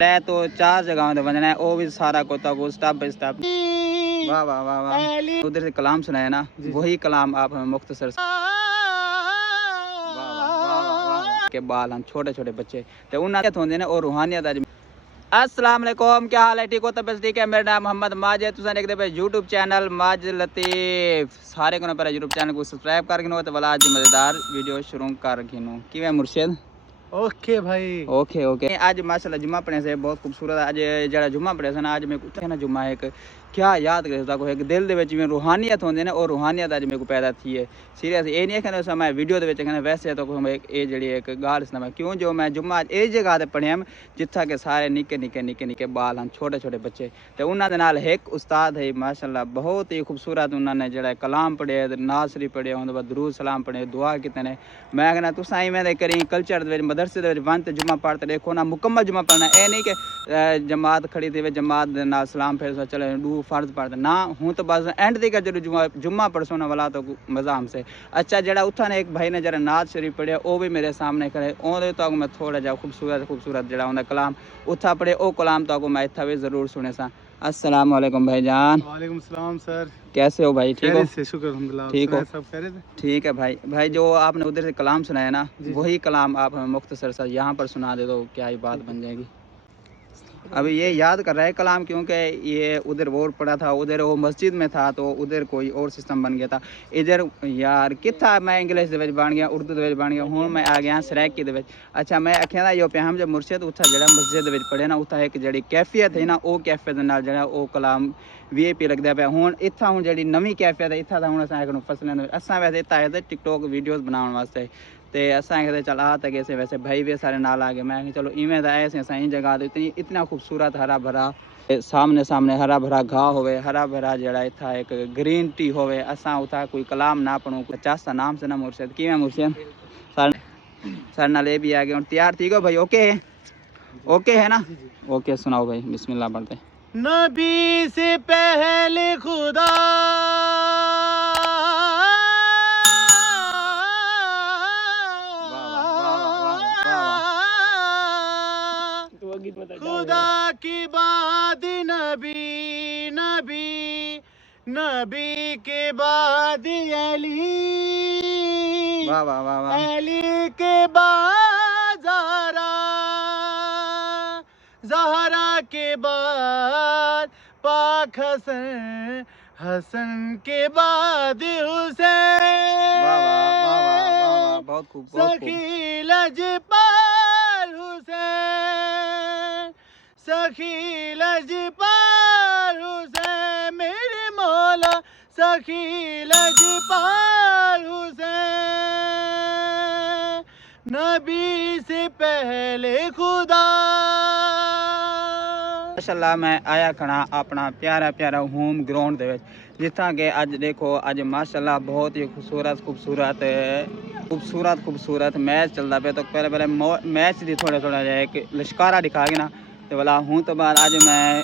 तो 4 जगहों पे बनना है, वो भी सारा कोता को स्टेप बाय स्टेप। वाह वाह वाह वाह। उधर से कलाम सुनाया ना, वही कलाम आप हमें मुख्तसर के बाल हम छोटे छोटे बच्चे तो उन्हें होंगे ना और रूहानियत। अज अस्सलाम वालेकुम, क्या हाल है? ठीक हो? तब ठीक है। मेरा नाम मोहम्मद माज है। तुम देखते पे यूट्यूब चैनल माज लतीफ। सारे को पहले यूट्यूब चैनल को सब्सक्राइब कर गिनो तो वाला आज मज़ेदार वीडियो शुरू कर गिनो कि मैं मुर्शिद। ओके भाई, ओके ओके। आज माशाल्लाह जुम्मा पढ़ने से बहुत खूबसूरत आज जरा जुम्मा पढ़े से ना, आज मेरे को ना जुम्मा एक क्या याद करे था को एक दिल दे विच में रूहानियत होंदी ना, और रूहानियत आज मेरे को पैदा थी है। सीरियस ये नहीं है कि मैं वीडियो दे विच कहना, वैसे तो एक ये जड़ी एक गाल सुना क्यों जो मैं जुम्मा इस जगह ते पढ़िया जिथा के सारे निक्के निक्के निक्के निक्के बाल हैं, छोटे छोटे बच्चे तो उन्होंने नाल एक उस्ताद है माशाल्लाह बहुत ही खूबसूरत उन्होंने जड़ा कलाम पढ़े, नासरी पढ़े, उनके बाद दरूद सलाम पढ़े, दुआ कितने ने। मैं कहना तुस इवें करी कल्चर मदरसे वन ते जुम्मा पढ़ते देखो ना, मुकम्मल जुम्मा पढ़ना। ये नहीं कि जमात खड़ी थी जमात नाल सलाम फिर चले डू फर्ज पढ़ते ना, हूँ तो बस एंड तक जो जुम्मा पढ़सो ना वाला तो मज़ा हमसे। अच्छा जरा उठा ने एक भाई ने जरा नाज शरीफ पढ़िया वो भी मेरे सामने खड़े, ओदे तो मैं थोड़ा जा खूबसूरत खूबसूरत जरा उन्हें कलाम उठा पढ़े वो कलाम तो मैं इतना भी ज़रूर सुने सा। अस्सलाम वालेकुम भाईजान। वालेकुम सलाम सर, कैसे हो भाई? ठीक हो? शुक्र अल्हम्दुलिल्लाह। ठीक हो? सब कह रहे थे। ठीक है भाई। भाई जो आपने उधर से कलाम सुनाया ना, वही कलाम आप हमें मुख्तसर सा यहाँ पर सुना दे तो क्या ही बात बन जाएगी। अभी ये याद कर रहा है कलाम क्योंकि ये उधर वो पढ़ा था, उधर वो मस्जिद में था तो उधर कोई और सिस्टम बन गया था। इधर यार कितना मैं इंग्लिश दे बन गया, उर्दू दे बन गया, हूँ मैं आ गया सराइकी दे। अच्छा मैं आख्या था यो पे हम जब मुर्शिद उथा जड़ा मस्जिद पढ़े ना, उथा एक जड़ी कैफियत है ना, वो कैफियत नाल जड़ा वो कलाम VIP लगता पाया। हूँ इतना हूँ जी नवी कैफियत है इतना हूँ अस फसलें असा वैसे इतना आए थे टिकटॉक वीडियोज़ बनाने वास्ते तो असा कहते चल आ तक ऐसे वैसे भाई भी सारे नाल आ गए। मैं चलो इवें ऐसे असा जगह तो इतनी इतना खूबसूरत हरा भरा सामने सामने हरा भरा घाह होवे, हरा भरा जड़ा इतना एक ग्रीन टी होवे, असा उठा कोई कलाम ना पढ़ूँ चासा नाम से ना मुर्शिद कि मैं मुर्शिद सर नाल ये भी आ गए। तैयार ठीक हो भाई? ओके है? ओके है ना? ओके सुनाओ भाई, बिस्मिल्लाह पढ़ते। नबी से पहले खुदा खुदा की बाद नबी, नबी नबी के बाद अली, वाह वाह वाह वाह। अली के बाद ज़हरा, ज़हरा के बाद पाक हसन, हसन के बाद हुसैन, बहुत खूब सखी लजपाल हुसैन, सखी लजपाल हुसैन, मेरे मौला सखी लजपाल हुसैन, नबी से पहले खुदा। माशाल्लाह मैं आया खड़ा अपना प्यारा प्यारा होम ग्राउंड दे जिथा के अज देखो अज माशाल्लाह बहुत ही खूबसूरत खूबसूरत खूबसूरत खूबसूरत मैच चलता पे। तो पहले पहले मैच की थोड़ा थोड़ा जहा एक लश्कारा दिखा के ना तो वाला हूँ तो बाद अज मैं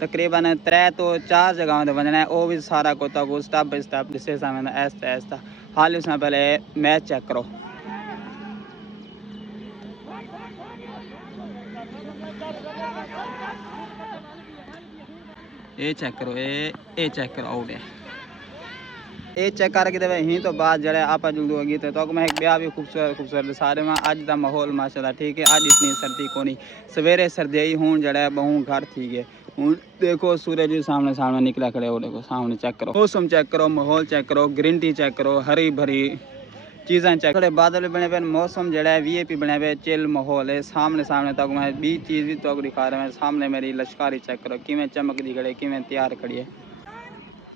तकरीबन 3 तो 4 जगहों पर बनना है, वो भी सारा कोता को स्टेप बाय स्टेप जिससे सामने ऐसा ऐसा हाल उसमें पहले मैच चेक करो। ये चेक करो, ये चेक करो आउट है, ये चेक करके दे ही तो बाद जड़े आप जुड़ो होगी तो मैं एक ब्याह भी खूबसूरत खूबसूरत सारे में अज का माहौल माशाल्लाह ठीक है। अज इतनी सर्दी को नहीं, सवेरे सर्दी ही हूँ जड़ा बहु घर थी गए। हूँ देखो सूरज भी सामने सामने निकला खड़े हो, देखो सामने चेक करो, मौसम चेक करो, माहौल चेक करो, ग्रीन टी चेक करो, हरी भरी चीज़ें चेक थोड़े बादल बने पे, मौसम जड़ा है VIP बने पे, चिल माहौल है। सामने सामने तक मैं 20 चीज़ भी तो दिखा रहा है सामने मेरी लश्कारी चेक करो किमें चमकती खड़े किमें तैयार खड़ी है।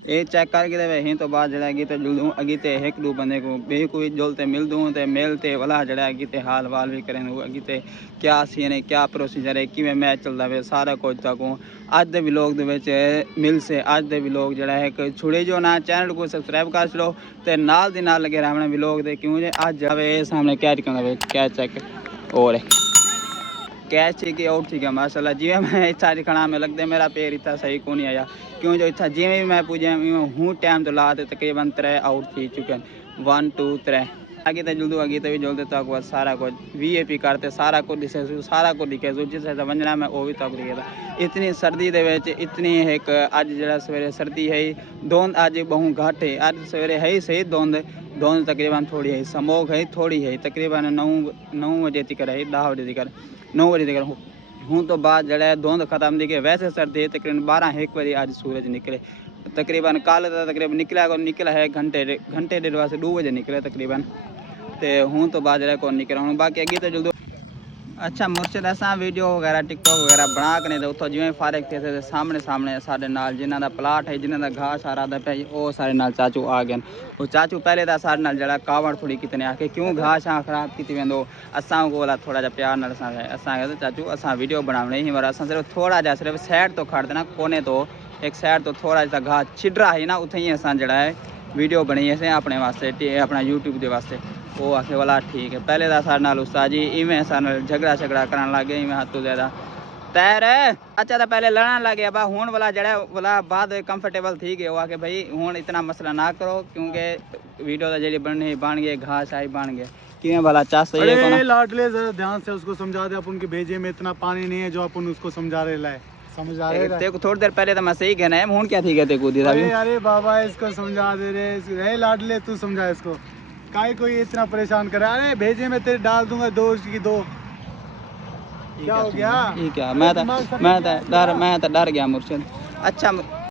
ये चेक करके दे ही तो बाद जड़ा गीते जुड़ूँ अगीते एक दो बंदे को बे कोई जुलते मिल दूँ तो मिलते वाला जड़ा गीते हाल वाल भी करें अगीते क्या सीन है क्या प्रोसीजर है कि मैच चलता है सारा कुछ तकूँ अज दे व्लॉग दे मिल से अज दे व्लॉग जड़ा है छुड़े जो ना चैनल को सब्सक्राइब कर छो तो नाल दी नाल लगे रहना व्लॉग दे क्यों जे अज जावे सामने कैच करना कैच चेक और कैच ठीक है आउट ठीक है माशाल्लाह। जिवें मैं इतना दिखना में लगता मेरा पैर इतना सही को नहीं आया क्यों जो इतना जिवें भी मैं पूजा हूँ टाइम तो ला तकरीबन 3 आउट थी चुके हैं 1 2 3 आगे तो जुलदू आगे तो भी जुलते तो बस सारा कुछ वीआईपी करते सारा कुछ दिखे सारा कुछ दिखे जिसे वंजना में वो भी तक दिखे इतनी सर्दी दे विच इतनी एक अज जरा सवेरे सर्दी है धुंध अज बहु घट है अज सवेरे है सही धुंध धुंध तकरीबन थोड़ी है स्मोक है थोड़ी है तकरीबन 9 बजे तक है 10 बजे तक 9 बजे तक हूँ तो बाद जड़ा धुंध खत्म दिखे वैसे सर्दी है तकरीबन 12-1 बजे अज सूरज निकले तकरीबन कल तकरीबन निकला है घंटे डेढ़ वास्ते 2 बजे निकले तकरीबन ते हूँ तो बाद जरा कौन निकला हूँ बाकी अगे तो जल्दी अच्छा मुर्शद असा वीडियो वगैरह टिकटॉक वगैरह बना के नहीं उतो जिवें फारिग थे सामने साढ़े नाल जिन्हां दा प्लाट है जिन्हां दा घाह सारा दा पे वो सारे नाल चाचू आ गए वो चाचू पहले तो साढ़े नाल जरा कावड़ थोड़ी कितने आके क्यों घाह शाह खराब की वेंदो असां कोला थोड़ा जा प्यार नाल असां चाचू असां वीडियो बनावणी ही पर असां सिर्फ थोड़ा जा सिर्फ साइड तो खड़ देना कोने तो एक साइड तो थोड़ा जा घाह छिडरा है ना उत्थे ही असां जड़ा है वीडियो बनी असें अपने वास्ते अपना यूट्यूब के वास्ते वो आखे वाला ठीक है पहले तो साढ़े नाल उस्ताद जी इवें साढ़े झगड़ा झगड़ा करन लग गए इवें हाथ तो ज़्यादा तैर अच्छा तो पहले लड़न लग गया बा हूँ वाला जड़ा वाला बाद कंफर्टेबल थी गए वो आके भाई हूँ इतना मसला ना करो क्योंकि वीडियो तो जी बन गए घास शाही बन गए कि वाला चाह सही है लाडले जरा ध्यान से उसको समझा दे अपन के भेजे में इतना पानी नहीं है जो अपन उसको समझा रहे लाए समझा रहे तेरे को थोड़ी देर पहले तो मैं सही कहना है हूँ क्या थी कहते कूदी अरे बाबा इसको समझा दे रे लाडले तू समझा इसको काहे कोई इतना परेशान करे अरे भेजे में तेरे डाल दूंगा 2 की 2 क्या हो गया ठीक है मैं तो डर गया मुर्शिद अच्छा